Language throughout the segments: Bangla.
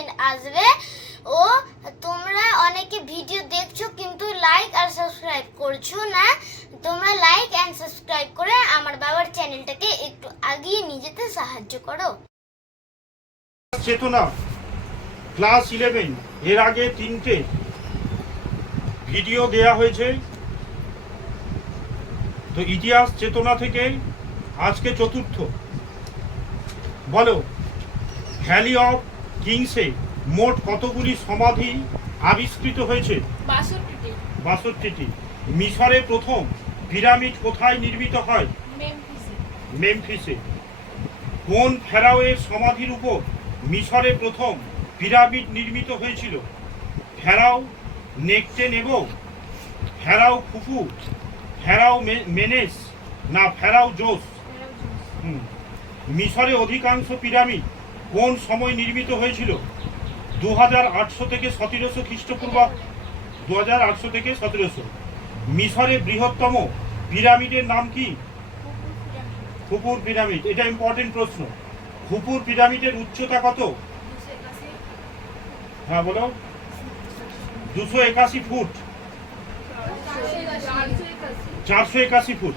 কোশ্চেন আসবে। ও, তোমরা অনেকে ভিডিও দেখছ কিন্তু লাইক আর সাবস্ক্রাইব করছ না। তোমরা লাইক অ্যান্ড সাবস্ক্রাইব করে আমার বাবার চ্যানেলটাকে একটু আগিয়ে নিয়ে যেতে সাহায্য করো। চেতনা ক্লাস ইলেভেন এর আগে তিনটে ভিডিও দেয়া হয়েছে। তো ইতিহাস চেতনা থেকে আজকে চতুর্থ। বলো ভ্যালি অফ কিংসে মোট কতগুলি সমাধি আবিষ্কৃত হয়েছে? বাষট্টিটি। মিশরে প্রথম পিরামিড কোথায় নির্মিত হয়? মেমফিসে। কোন ফেরাওয়ের সমাধির উপর মিশরে প্রথম পিরামিড নির্মিত হয়েছিল? ফেরাও নেকটেন এবং ফেরাও ফুফু ফেরাও মেনেস না ফেরাও জোস। মিশরে অধিকাংশ পিরামিড কোন সময় নির্মিত হয়েছিল? দু হাজার আটশো থেকে সতেরোশো খ্রিস্টপূর্ব দু হাজার আটশো থেকে সতেরোশো। মিশরে বৃহত্তম পিরামিডের নাম কি? খুপুর পিরামিড। এটা ইম্পর্টেন্ট প্রশ্ন। খুপুর পিরামিডের উচ্চতা কত? হ্যাঁ বলো। দুশো একাশি ফুট। চারশো একাশি ফুট।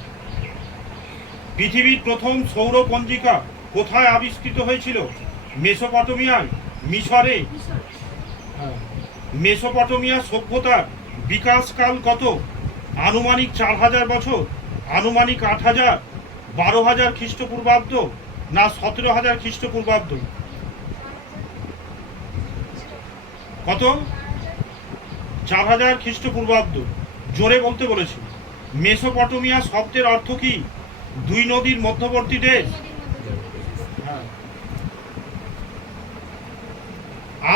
পৃথিবীর প্রথম সৌর পঞ্জিকা কোথায় আবিষ্কৃত হয়েছিল? মেসোপটেমিয়ায় মিশরে। হ্যাঁ। মেসোপটেমিয়া সভ্যতার বিকাশকাল কত? আনুমানিক চার হাজার বছর আনুমানিক আট হাজার বারো হাজার খ্রিস্টপূর্বাব্দ না সতেরো হাজার খ্রিস্টপূর্বাব্দ? কত? চার হাজার খ্রিস্টপূর্বাব্দ। জোরে বলতে বলেছি। মেসোপটমিয়া শব্দের অর্থ কি? দুই নদীর মধ্যবর্তী দেশ।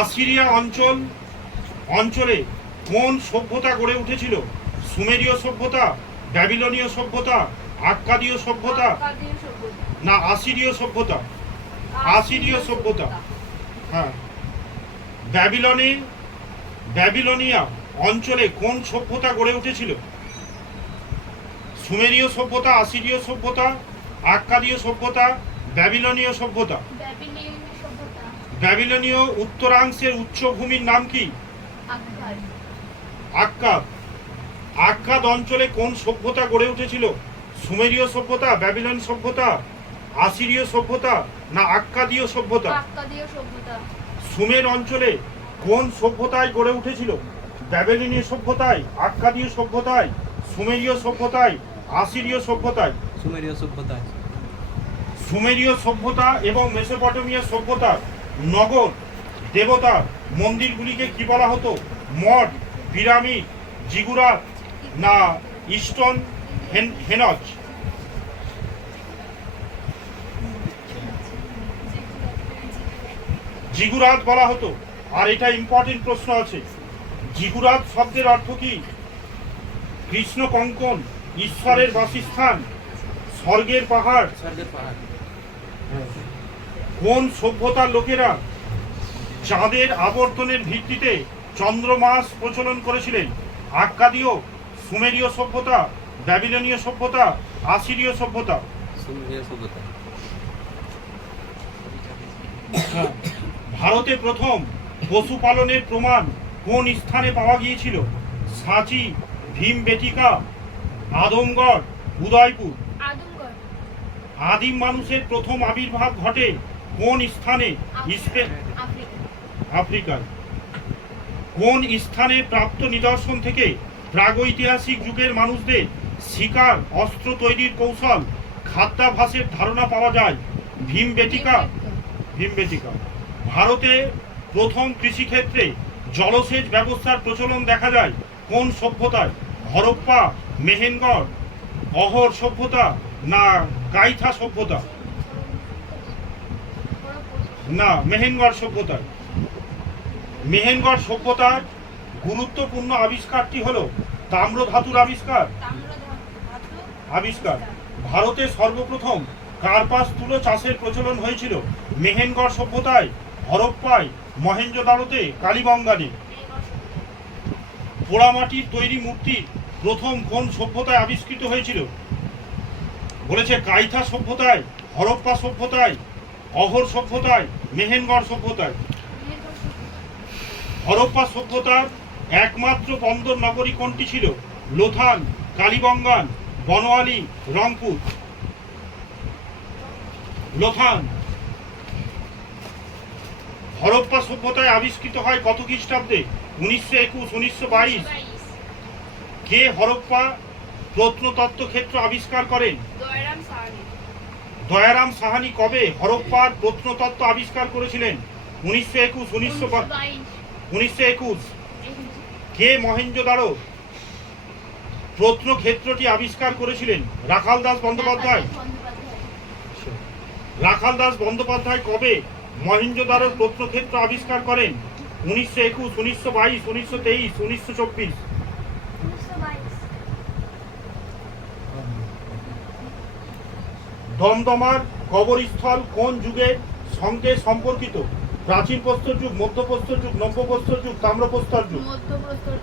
আসিরিয়া অঞ্চল অঞ্চলে কোন সভ্যতা গড়ে উঠেছিল। সুমেরীয় সভ্যতা ব্যাবিলনীয় সভ্যতা আক্কাদীয় সভ্যতা না আসিরীয় সভ্যতা। আসিরীয় সভ্যতা। হ্যাঁ। ব্যাবিলনে ব্যাবিলনিয়া অঞ্চলে কোন সভ্যতা গড়ে উঠেছিল? সুমেরীয় সভ্যতা আসিরীয় সভ্যতা আক্কাদীয় সভ্যতা ব্যাবিলনীয় সভ্যতা। ব্যাবিলনীয় উত্তরাংশের উচ্চভূমির নাম কি? আক্কাদ। আক্কাদ। অঞ্চলে কোন সভ্যতা গড়ে উঠেছিল? সুমেরীয় সভ্যতা ব্যাবিলন সভ্যতা আসিরীয় সভ্যতা না আক্কাদীয় সভ্যতা? সুমের অঞ্চলে কোন সভ্যতায় গড়ে উঠেছিল? ব্যাবিলনীয় সভ্যতায় আক্কাদীয় সভ্যতায় সুমেরীয় সভ্যতায় আসিরীয় সভ্যতায়? সুমেরীয় সভ্যতায়। সুমেরীয় সভ্যতা এবং মেসোপটেমিয়া সভ্যতার নগর দেবতার মন্দিরগুলিকে কি বলা হতো? মঠ পিরামিড জিগুরাত না ইস্টন হেনজ? জিগুরাত বলা হতো। আর এটা ইম্পর্টেন্ট প্রশ্ন আছে। জিগুরাত শব্দের অর্থ কি? কৃষ্ণ কঙ্কন ঈশ্বরের বাসস্থান স্বর্গের পাহাড়। স্বর্গের পাহাড়। কোন সভ্যতার লোকেরা চাঁদের আবর্তনের ভিত্তিতে চন্দ্রমাস প্রচলন করেছিলেন? আক্কাদীয় সুমেরীয় সভ্যতা ব্যাবিলনীয় সভ্যতা আসিরীয় সভ্যতা? ভারতে প্রথম পশুপালনের প্রমাণ কোন স্থানে পাওয়া গিয়েছিল? সাঁচি ভীমবেটিকা আদমগড় উদয়পুর। আদিম মানুষের প্রথম আবির্ভাব ঘটে কোন স্থানে স্পেন আফ্রিকায় কোন স্থানে প্রাপ্ত নিদর্শন থেকে প্রাগৈতিহাসিক যুগের মানুষদের শিকার, অস্ত্র তৈরির কৌশল খাদ্যাভাসের ধারণা পাওয়া যায়? ভীমবেটিকা ভীমবেটিকা ভারতে প্রথম কৃষিক্ষেত্রে জলসেচ ব্যবস্থার প্রচলন দেখা যায় কোন সভ্যতায়? হরপ্পা, মেহেনগড়, অহর সভ্যতা না গাইথা সভ্যতা? না, মেহেনগড় সভ্যতায় মেহেনগড় সভ্যতার গুরুত্বপূর্ণ আবিষ্কারটি হলো তাম্র ধাতুর আবিষ্কার। আবিষ্কার। ভারতে সর্বপ্রথম কার্পাস তুলো চাষের প্রচলন হয়েছিল মেহেনগড় সভ্যতায় হরপ্পায় মহেঞ্জোদারোতে কালীবঙ্গানে পোড়ামাটির তৈরি মূর্তি প্রথম কোন সভ্যতায় আবিষ্কৃত হয়েছিল? বলেছে কাইথা সভ্যতায়, হরপ্পা সভ্যতায় অহর সভ্যতায়, মেহেনগড় সভ্যতায়। হরপ্পা সভ্যতার একমাত্র বন্দর নগরী কোনটি ছিল? লোথাল কালীবঙ্গান, বনওয়ালি, রংপুর। লোথান। হরপ্পা সভ্যতায় আবিষ্কৃত হয় কত খ্রিস্টাব্দে? উনিশশো একুশ, উনিশশো বাইশ। কে হরপ্পা প্রত্নতত্ত্ব ক্ষেত্র আবিষ্কার করেন? দয়রাম সাহানি কবে হরপ্পার প্রত্নতত্ত্ব আবিষ্কার করেছিলেন? উনিশশো একুশ, উনিশশো উনিশশো একুশ। কে মহেঞ্জোদারো প্রত্নক্ষেত্রটি আবিষ্কার করেছিলেন রাখাল দাস বন্দ্যোপাধ্যায়। রাখাল দাস বন্দ্যোপাধ্যায় কবে মহেঞ্জোদারো প্রত্নক্ষেত্র আবিষ্কার করেন? উনিশশো একুশ, উনিশশো বাইশ, উনিশশো তেইশ, উনিশশো চব্বিশ। দমদমার কবরস্থল কোন যুগের সঙ্গে সম্পর্কিত? প্রাচীন প্রস্তর যুগ মধ্যপ্রস্তর যুগ নব্যপ্রস্তর যুগ তাম্রপ্রস্তর যুগ? যুগ।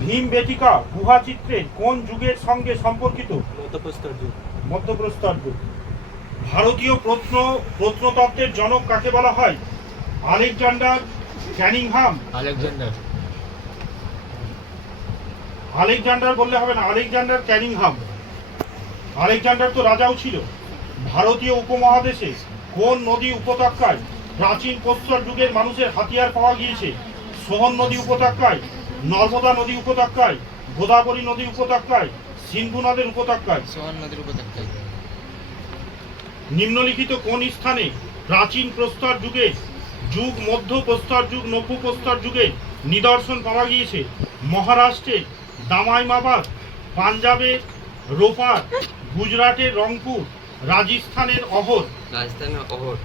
ভীম বেটিকা গুহা চিত্রে কোন যুগের সঙ্গে সম্পর্কিত? মধ্যপ্রস্তর যুগ। মধ্যপ্রস্তর যুগ। ভারতীয় প্রত্ন প্রত্নতত্ত্বের জনক কাকে বলা হয়? Alexander Cunningham. আলেকজান্ডার। আলেকজান্ডার বললে হবে না আলেকজান্ডার ক্যানিংহাম। আলেকজান্ডার তো রাজাও ছিল। ভারতীয় উপমহাদেশে কোন নদী উপত্যকায় প্রাচীন প্রস্তর যুগের মানুষের হাতিয়ার পাওয়া গিয়েছে? সোহন নদী উপত্যকায় নর্মদা নদী উপত্যকায় গোদাবরী নদী উপত্যকায় সিন্ধু নদের উপত্যকায়? সোহান নদীর উপত্যকায়। নিম্নলিখিত কোন স্থানে প্রাচীন প্রস্তর যুগে যুগ মধ্য প্রস্তর যুগ নব্য প্রস্তর যুগে নিদর্শন পাওয়া গিয়েছে? মহারাষ্ট্রে দামাইমাবাদ পাঞ্জাবের রোপার গুজরাটের রংপুর রাজস্থানের অহর। রাজস্থানের অহর।